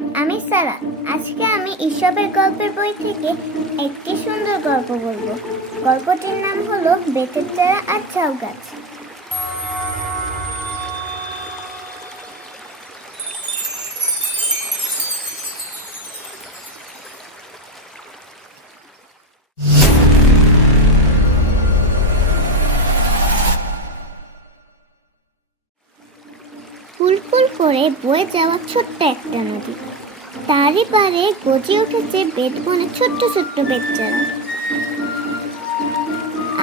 আমি সারা। আজকে আমি ঈশপের গল্পের বই থেকে একটি সুন্দর গল্প বলবো। গল্পটির নাম হলো বেতের চারা আর ঝাউ গাছ। ফুল ফুল করে বয়ে যাওয়া ছোট্ট একটা নদী, তারই পারে গজিয়ে উঠেছে বেত বনে ছোট্ট ছোট্ট বেতচারা।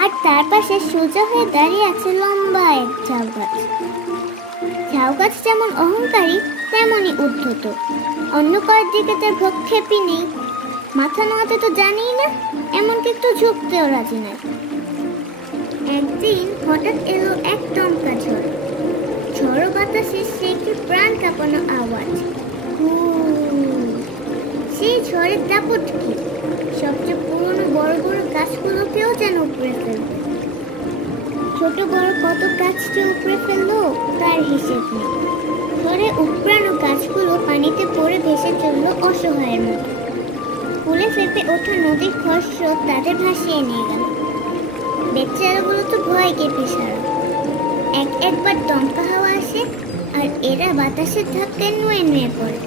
আর তার পাশে সোজা হয়ে দাঁড়িয়ে আছে লম্বা এক ঝাউ গাছ। ঝাউ গাছ যেমন অহংকারী তেমনই উদ্ধত। অন্য কার দিকে তার ভ্রক্ষেপই নেই। মাথা নোয়াতে তো জানিই না, এমনকি একটু ঝুঁকতেও রাজি নয়। একদিন হঠাৎ এলো এক দমকা ঝড়। ঝড়ো বাতাসে সে কি প্রাণ কাঁপানো আওয়াজ। সেই ঝড়ের দাপট কি সবচেয়ে পুরনো বড় বড় গাছগুলোকেও যেন উপড়ে ফেলবে। ছোট বড় কত গাছটি উপড়ে ফেললো তার হিসেব নেই। ঝড়ে উপড়ানো গাছগুলো পানিতে পড়ে ভেসে চলল অসহায়ের মতো। ফুলে ফেঁপে ওঠা নদীর খরস্রোত তাদের ভাসিয়ে নিয়ে গেল। বেচারাগুলো তো ভয় কেঁপে সারা। একবার দমকা হাওয়া আসে আর এরা বাতাসের ধাক্কায় নুয়ে নুয়ে পড়ে।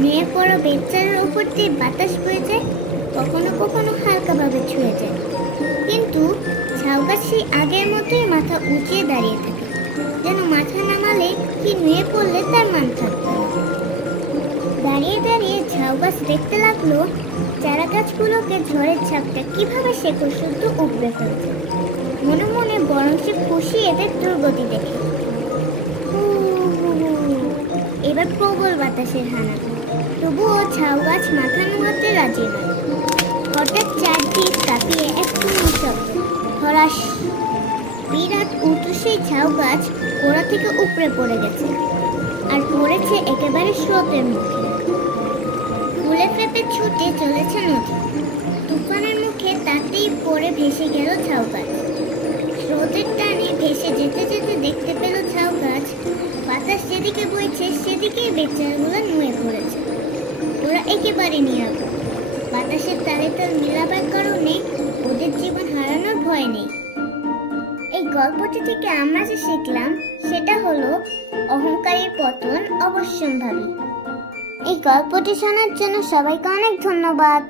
নুয়ে পড়া বেচারার উপর দিয়ে বাতাস বয়ে যায়, কখনো কখনো হালকাভাবে ছুঁয়ে যায়। কিন্তু ঝাউ গাছ সেই আগের মতোই মাথা উঁচিয়ে দাঁড়িয়ে থাকে, যেন মাথা নামালে কি নুয়ে পড়লে তার মান থাকবে। দাঁড়িয়ে দাঁড়িয়ে ঝাউ গাছ দেখতে লাগলো চারা গাছগুলোকে ঝড়ের ঝাপটা কিভাবে শেকড় শুদ্ধ উপড়ে ফেলছে। মনে মনে বরং সে খুশি এদের দুর্গতি দেখে। এবার প্রবল বাতাসের হানা, তবুও ঝাউ গাছ মাথা নোয়াতে রাজি নয়। হঠাৎ চারদিক কাঁপিয়ে একটু নিঃশব্দ হরাস। বিরাট উঁচু সেই ঝাউ গাছ গোড়া থেকে উপড়ে পড়ে গেছে, আর পড়েছে একেবারে স্রোতের মুখে। ফুলে ফেঁপে ছুটে চলেছে নদী। তুফানের মুখে তাতেই পড়ে ভেসে গেল ঝাউ গাছ। স্রোতের টানে ভেসে যেতে যেতে দেখতে পেল ঝাউ গাছ বাতাস যেদিকে বইছে সেদিকেই বেচারাগুলো নুয়ে পড়েছে। ওরা একেবারে নিরাপদ। বাতাসের তালে তাল মিলাবার কারণে ওদের জীবন হারানোর ভয় নেই। এই গল্পটি থেকে আমরা যে শিখলাম সেটা হলো অহংকারীর পতন অবশ্যম্ভাবী। এই গল্পটি শোনার জন্য সবাইকে অনেক ধন্যবাদ।